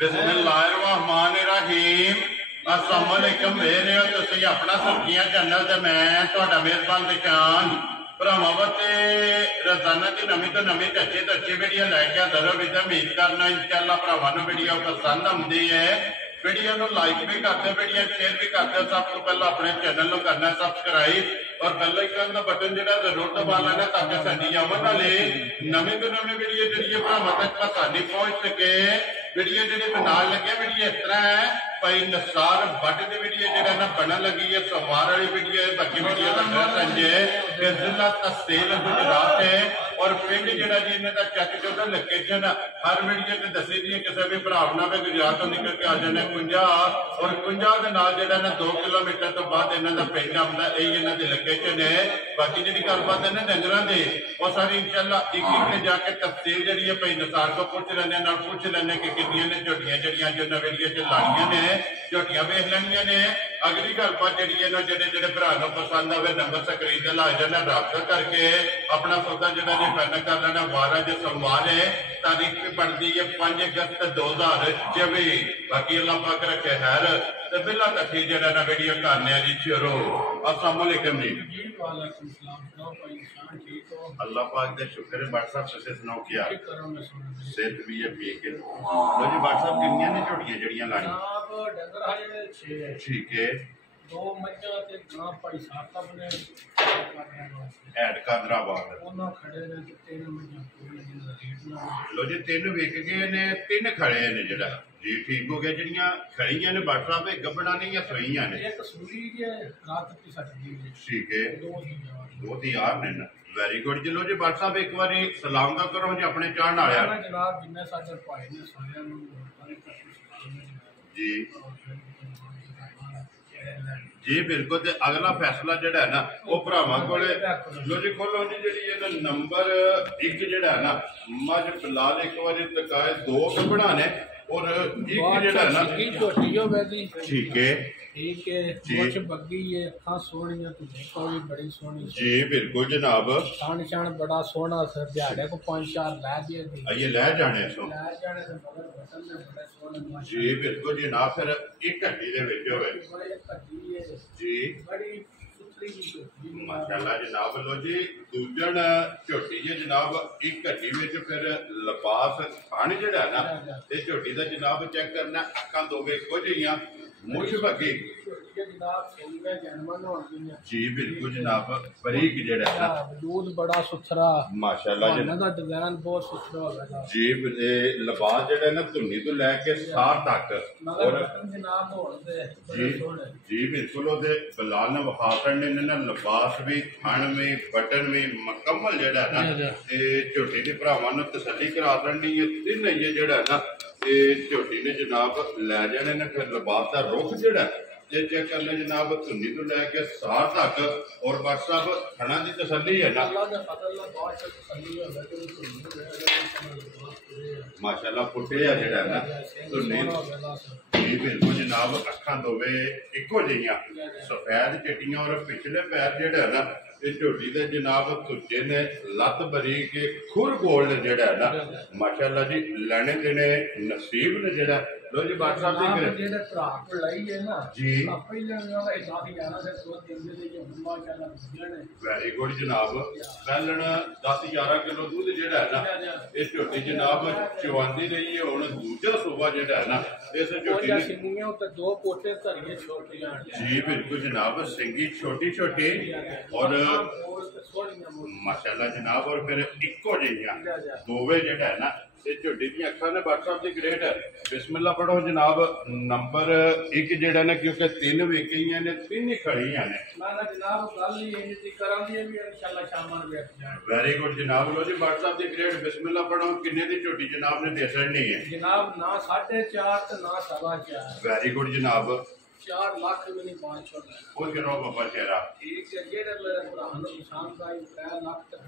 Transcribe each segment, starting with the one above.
बिस्मिल्लाहिर्रहमानिर्रहीम। अस्सलाम वालेकुम वेरे हो तुसीं अपना सब्जियां चैनल ते मैं तुहाडा मेज़बान दिशान भरावां वास्ते रोजाना की नवीं तो नवीं अच्छी वीडियो लैके हाज़र हो। उम्मीद करना इंशाअल्लाह भरावां नूं वीडियो पसंद आउंदी है। वीडियो नूं लाइक भी कर दो, वीडियो शेयर भी कर दो। सब तो पहले अपने चैनल को करना सबसक्राइब और बेल आइकन का बटन जो जरूर दबा लेना ताकि साडी आवन वाली नवीं तो नवीं वीडियो जी भरावां तक आसानी पहुंच सके। वीडियो जी बना लगे वीडियो इस तरह है भाई नसार भट्ट की वीडियो जो ना बनने लगी है सोमवार वाली वीडियो है। बाकी वीडियो का एड्रेस है जिला तहसील गुजरात है और पिंड जोड़ा जी इन्हों का चेक जो लोकेशन हर वीडियो से दसी दी किसी भी भरा ना भी गुजरात तो निकल के आ जाने कुंजा और कुंजा के नाल जो 2 किलोमीटर तो बाद इन्हों का पिंड आता यही इन्हों की लोकेशन है। बाकी जी गलबात है ना डंगर की वो सारी इंशाअल्लाह एक जाके तफसील जी है भाई नसार को पूछ लेने पूछ लेने कि कितनी ने झोटियां जड़ियां जो वीडियो च लानिया ने झोटियां वेख लेनिया ने। अगली गलबात जी है ना जेडे भरा पसंद आए नंबर स्क्रीन से ला जाना राबता करके अपना सौदा जो फाइनल कर लेना। 12 जो सोमवार है तारीख भी बनती है 5 अगस्त 2024। बाकी अल्लाह पाक रखे खैर तो बिला तक जरा ना वीडियो करने जी शुरू। अस्सलाम वालेकुम जी। अल्लाह पाक का शुक्र है। व्हाट्सएप से सुनाओ क्या सेहत भी है ठीक है। लो जी व्हाट्सएप कितनी ने झोटियां जड़ियां लानी ठीक है। 2 मज्जां ते गां भाई साहब ने ऐड कादराबाद खड़े ने 3 मज्जां लो जी 3 विक गए ने 3 खड़े ने जरा जी ठीक हो गया। जड़ियां खड़ियां ने व्हाट्सएप गबड़ा नहीं या सोईयां ने एक सूरी है रात की सटदी है ठीक है। 2 यार ने ना वेरी गुड जी। लो जी व्हाट्सएप एक बार सलाम का करो जी अपने चाहने वाले जनाब जिन्ने साडे भाई ने सारे जी जी बिल्कुल। तो अगला फैसला जड़ा है ना वो भरावां कोले लो जी खोलो जी जी नंबर 1 जड़ा है ना मज फिलहाल एक बार तकाए 2 कपड़ा ने और एक जड़ा है ना ठीक है ठीक है कुछ बग्गी है अखां सोहणियां तो देखो भी बड़ी सोहनी जी बिल्कुल जनाब। शान बड़ा सोहना सर दिहाड़े को 5-4 लै दिए ये लै जाने सो लै जाने ते मगर बटन ने बड़े सोहने जी बिल्कुल जनाब। फिर एक घंटी दे विच होवे जी माशाल्लाह जनाब। लो जी दूजन झोटी है जनाब एक घटी में फिर लिबास खाने जड़ा ना ते झोटी का जनाब चेक करना अखां दोवे इक्को जिहियां मुछ बगी जी बिल्कुल जनाब। बरीक जड़ा ना दूध बड़ा सुथरा माशाल्लाह जनाब डिजाइन बहुत सुथरा होगा जी। लिबास जड़ा ना धुनी तो लैके सार तक और जनाब जी जी बिल्कुल ओदे बिलाल ने वखा करने ने लिबास भी खान में बटन में मुकम्मल जड़ा ना ते झोटी दे भरावां नूं तसल्ली करा देनी है। 3 ये जड़ा ना झोटी ने जनाब लै जाने ने फिर लिबास का रुख जड़ा चेक करना जनाब धुनी तो लैके सार तक और व्हाट्सएप खाना की तसल्ली है ना माशाल्लाह फुटे जड़ा ना धुनी जी बिल्कुल जनाब। अखां दोवे इक्को जिहियां सफेद चिट्टियां और पिछले पैर जड़ा ना झोटी दे जनाब तुझे ने लत बरीक खुर गोल्ड जड़ा ना माशाल्लाह जी लैने देने नसीब ने जड़ा। लो जी व्हाट्सएप जी वेरी गुड जनाब। पैलन 10-11 किलो दूध जड़ा है ना इस झोटी जनाब चवांदी रही है हुण दूजा सूबा जड़ा है ना इस झोटी ने जी बिल्कुल जनाब। सिंगी छोटी छोटी और माशाल्लाह जनाब और फिर इक्को जिहियां दोवे जड़ा है ना झोटी दी अखां ने व्हाट्सएप की ग्रेट है। बिस्मिल्लाह पढ़ो जनाब नंबर 1 जड़ा ना क्योंकि 3 विकियां ने 3 ही खड़ियां ने वेरी गुड जनाब। लो जी व्हाट्सएप की ग्रेट बिस्मिल्लाह पढ़ो किन्ने दी झोटी जनाब ने दे छड़नी है जनाब ना 4.5 ते ना 4.5 वेरी गुड जनाब। 4 लाख भी नहीं 5 छोड़ना वो करो बाबा शेरा ठीक है जेड़े मेरे भरा नु पसंद आई 3 लाख तक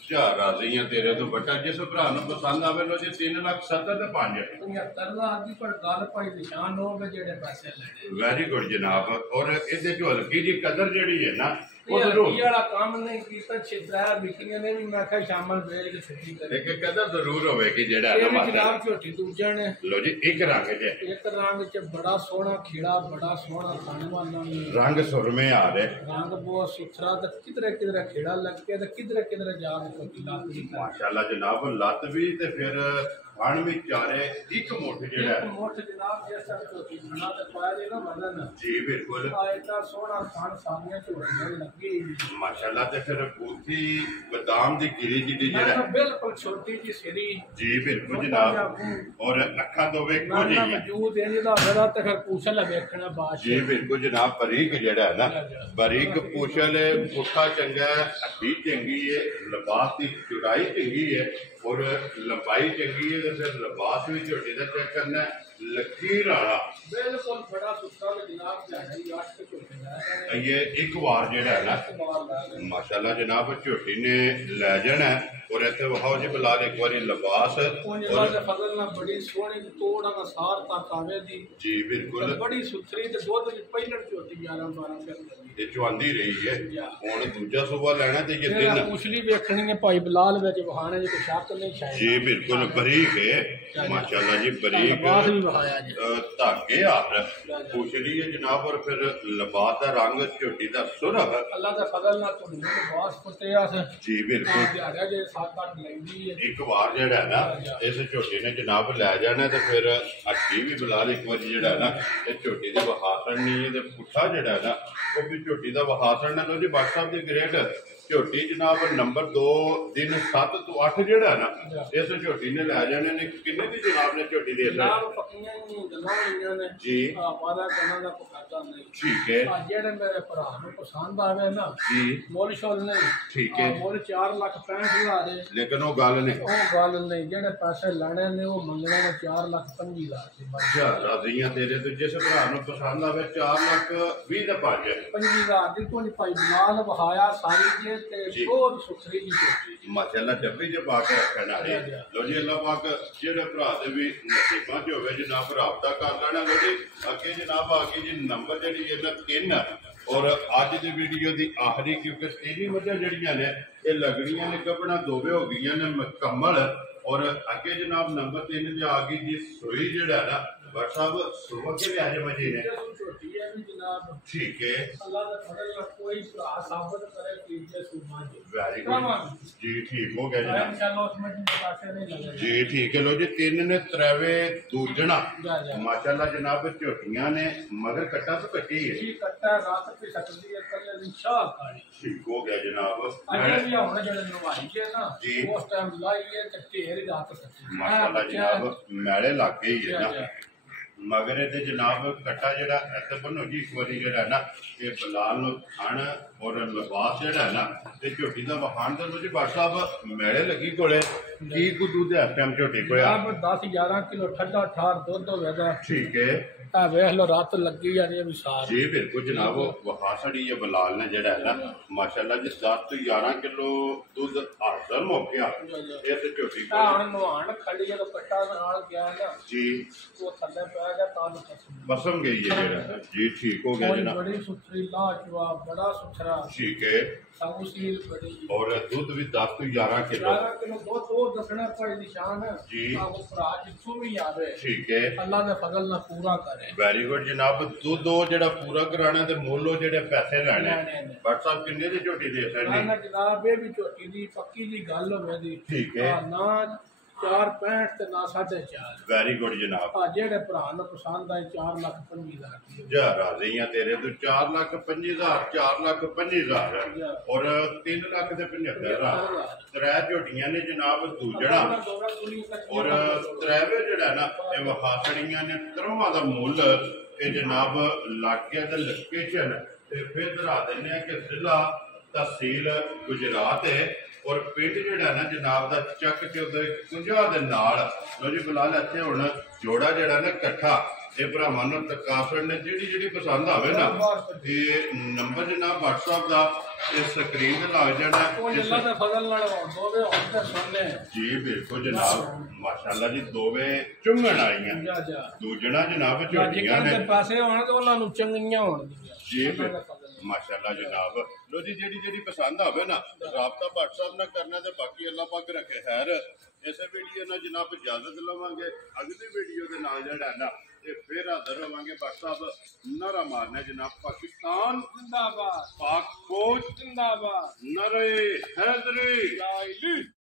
क्या राजी हैं तेरे तो बटा जिस भरा नु पसंद आवे लो जी 3,70,000 ते 5 75 आदि पर गल भाई निशान हो गए जेड़े पैसे लेने वेरी गुड जनाब। और इहदे जो हल्की जी कदर जेड़ी है ना ਉਹ ਜ਼ਰੂਰ ਵਾਲਾ ਕੰਮ ਨਹੀਂ ਕੀਤਾ ਛਿੱਤਰਾ ਬਿਕਰੀਆਂ ਨੇ ਵੀ ਮੈਂ ਕਿਹਾ ਸ਼ਾਮਲ ਵੇਚ ਕੇ ਛੁੱਟੀ ਕਰੇ ਇੱਕ ਕਹਿੰਦਾ ਜ਼ਰੂਰ ਹੋਵੇ ਕਿ ਜਿਹੜਾ ਇਹ ਨਾ ਵੀ ਮਾਤਾ ਜਨਾਬ ਝੋਟੀ ਦੂਜਾ ਨੇ ਲੋ ਜੀ ਇੱਕ ਰੰਗ ਜੇ ਇੱਕ ਰੰਗ ਚ ਬੜਾ ਸੋਹਣਾ ਖੇੜਾ ਬੜਾ ਸੋਹਣਾ ਖਾਣ ਵਾਲਾ ਰੰਗ ਸੁਰਮੇ ਆ ਰਹੇ ਰੰਗ ਬਹੁਤ ਸੁਥਰਾ ਤੇ ਕਿਧਰੇ ਖੇੜਾ ਲੱਗ ਕੇ ਤੇ ਕਿਧਰੇ ਜਾ ਕੇ ਝੋਟੀ ਲੱਗ ਗਈ ਮਾਸ਼ਾਅੱਲਾ ਜਨਾਬ ਲੱਤ ਵੀ ਤੇ ਫਿਰ ਹਣ ਵੀ ਚਾਰੇ ਇੱਕ ਮੁੱਠ ਜਿਹੜਾ ਇੱਕ ਮੁੱਠ ਜਨਾਬ ਜਿਸ ਤਰ੍ਹਾਂ ਝੋਟੀ ਬਣਾ ਤੇ ਪਾਇਆ ਜੇ ਨਾ ਵਜ਼ਨ ਜੀ ਬਿਲਕੁਲ ਆਇਤਾ ਸੋਹਣਾ ਖਾਣ ਸਾਰੀਆਂ ਝੋਟੀਆਂ ਲੱਗੀ ਮਾਸ਼ਾਅੱਲਾ ਤੇ ਫਿਰ ਬੂਥੀ ਬਦਾਮ ਦੀ ਗਿਰੀ ਜਿਹੜੀ ਜਿਹੜਾ ਬਿਲਕੁਲ ਛੋਟੀ ਜੀ ਸਿਰੀ ਜੀ ਬਿਲਕੁਲ ਜਨਾਬ ਔਰ ਅੱਖਾਂ ਤੋਂ ਵੇਖੋ ਜੀ ਮੌਜੂਦ ਹੈ ਜਿਹਦਾ ਬੜਾ ਤੇ ਫਿਰ ਪੂਛਲ ਵੇਖਣਾ ਬਾਅਦ ਜੀ ਬਿਲਕੁਲ ਜਨਾਬ ਬਰੀਕ ਜਿਹੜਾ ਹੈ ਨਾ ਬਰੀਕ ਪੂਛਲ ਪੁੱਠਾ ਚੰਗਾ ਹੱਡੀ ਚੰਗੀ ਹੈ ਲਿਬਾਸ ਦੀ ਚੌੜਾਈ ਚੰਗੀ ਹੈ और लंबाई चंगी है तो फिर लिबास भी झोटी का चेक करना लकीर वाला बिल्कुल बड़ा सुथरा जनाब ये एक बार जेड़ा है ना माशाल्लाह जनाब झोटी ने ले जाना और इतने वहां जी बिलाल एक बार लिबास बड़ी सोहनी तोड़ सार तक आवे दी जी बिल्कुल बड़ी सुथरी ते दुध पहले झोटी 11-12 ये चुआंदी रही है हुण दूजा सूबा लेना ते ये दिन पुछली वेखनी है भाई बिलाल विच वहाने जी कोई शक नहीं शायद जी बिल्कुल बरीक है माशाल्लाह जी बरीक धागे हाथ पुछली है जनाब और फिर लिबास का रंग झोटी का सुरख अल्लाह दा फजल नाल तुम लिबास पुत्रिया जी बिल्कुल दिहाड़ा जे 7-8 लैंदी है एक बार जेड़ा है ना इस झोटी ने जनाब लै जाना ते फिर हड्डी भी बिलाल एक बार जेड़ा है ना ये झोटी दी वहासन नहीं है ते पुट्ठा जेड़ा है ना वो भी झोटी का वहासन है तो जी बादशाह साहब दी ग्रेड झोटी जनाब नंबर 2 दिन 7 तो 8 जेड़ा है ना इस झोटी ने लै जाने ने किन्ने दी जनाब ने झोटी दे जनाब पक्कियां ही गल्लां होईयां ने जी वादा करना दा पक्का नहीं ठीक है जेड़े मेरे भरा नु पसंद आवे ना जी मोल शोल नहीं ठीक है मोल 4,65,000 है लेकिन वो गल नहीं ਉਹ ਗੱਲ ਨਹੀਂ ਜਿਹੜੇ ਪੈਸੇ ਲੈਣੇ ਨੇ ਉਹ ਮੰਗਣੇ ਨੇ 4,25,000 अच्छा राजियां तेरे तो जिस भरा नु पसंद आवे 4,20,000 दा 5,000 ਦੀ ਕੋਈ ਭਾਈ ਬਿਲਾਲ ਵਹਾਇਆ ਸਾਰੀ ਜੇ ਤੇ ਬਹੁਤ ਸੁਥਰੀ ਜੀ ਝੋਟੀ माशाल्लाह डब्बी च पा के रखने वाले लो जी अल्लाह पाक जेड़े भरा दे भी नसीबां च होवे जनाब राबता कर लेना लो जी अगे जनाब आगे जी नंबर जेड़ी इहदा 3 और अज दी वीडियो दी आखिरी क्योंकि तीन वजह जड़ियां ने ये लगड़ियां ने कपड़ा दोवे हो गई ने मुकम्मल और अगे जनाब नंबर 3 ते आ गई जी सोई जेड़ा ना बट साहब सुबह के लिहाज मजे ने ठीक है कोई साबित करे कि वेरी गुड जी ठीक हो गया जनाब जी ठीक है लो जी 3 ने त्रैवे दूजना माशाल्लाह जनाब झोटियां ने मगर कट्टा तो कट्टी है जी कट्टा रात पे सकती है कल इंशाअल्लाह ठीक हो गया जनाब अजे भी हुन जेड़े नवाई है ना उस टाइम लाई है ते ढेर रात सकती माशाल्लाह जनाब मैले लग गई है ना मगर ये जनाब कट्टा जरा ऐसे बनो जी इस बारी जरा ना ये बिलाल नु खान और लिबास जरा है ना ये झोटी का वहान तो जी बादशाह साहब मेले लगी कोले की को दूध है इस टाइम झोटी को अब 10-11 किलो ठंडा ठार दूध होवेगा ठीक है आ वेख लो रात लगी जानी है विसार जी बिल्कुल जनाब वहासड़ी ये बिलाल ने जड़ा है ना माशाल्लाह जी 10 तो 11 किलो दूध हासिल हो गया इस झोटी को हुन नवान खड़ी जो कट्टा नाल गया ना जी वो थल्ले पै गया तां बसम गई है जरा जी ठीक हो गया जनाब बड़ी सुथरी लाजवाब बड़ा सुथरा ठीक है साबुसील बड़ी और दूध भी 10 तो 11 किलो बहुत तो दसना कोई निशान है जी वो भरा जिथों भी आवे ठीक है अल्लाह दे फजल नाल पूरा करे वेरी गुड जनाब दूध जेड़ा पूरा कराना ते मुल्ल जेड़े पैसे लेने बट साहब किन्ने दी झोटी दे सकदे ना जनाब ये भी झोटी दी पक्की दी गल होवे दी ठीक है ना 4.65 ते ना 4.5 वेरी गुड जनाब जेड़े भरा नु पसंद आए 4,25,000 जा राजियां तेरे तो 4,25,000 4,25,000 और 3,75,000 त्रै झोटियां ने जनाब दूजड़ा और त्रैवे जेड़ा ना ये वहासड़ियां ने त्रवां दा मुल्ल ये जनाब लग गया ते लक्के चन ते फिर दरा देने कि जिला तहसील गुजरात है और पिंड जेड़ा ना जनाब दा चक के उधर कुंजा दे नाल लो जी बिलाल इत्थे हुण जोड़ा जेड़ा ना इकट्ठा ये भरावां नूं तकाफर ने जेड़ी पसंद आवे ना ये नंबर जनाब WhatsApp दा ये स्क्रीन ते लग जाना अल्लाह दे फजल नाल दोवे हुण ते सुनने जी बिल्कुल जनाब माशाल्लाह जी दोवे चुंगण आईयां दूजणा जनाब झोटियां ने पासे होण ते उन्हां नूं चंगियां होण जी ਮਾਸ਼ਾਅੱਲਾ ਜਨਾਬ। ਲੋ ਜੀ ਜਿਹੜੀ ਪਸੰਦ ਆਵੇ ਨਾ ਰਾਬਤਾ WhatsApp ਨਾਲ ਕਰਨਾ ਤੇ ਬਾਕੀ ਅੱਲਾਹ ਪਾਕ ਰੱਖੇ ਖੈਰ। ਇਸੇ ਵੀਡੀਓ ਨਾਲ ਜਨਾਬ ਇਜਾਜ਼ਤ ਲਵਾਂਗੇ। ਅਗਲੀ ਵੀਡੀਓ ਦੇ ਨਾਲ ਜਿਹੜਾ ਨਾ ਤੇ ਫਿਰ ਹਾਜ਼ਰ ਹੋਵਾਂਗੇ। WhatsApp ਨਾਰਾ ਮਾਰਨਾ ਜਨਾਬ ਪਾਕਿਸਤਾਨ जिंदाबाद, पाक फौज जिंदाबाद, नारे हैदरी लाइली।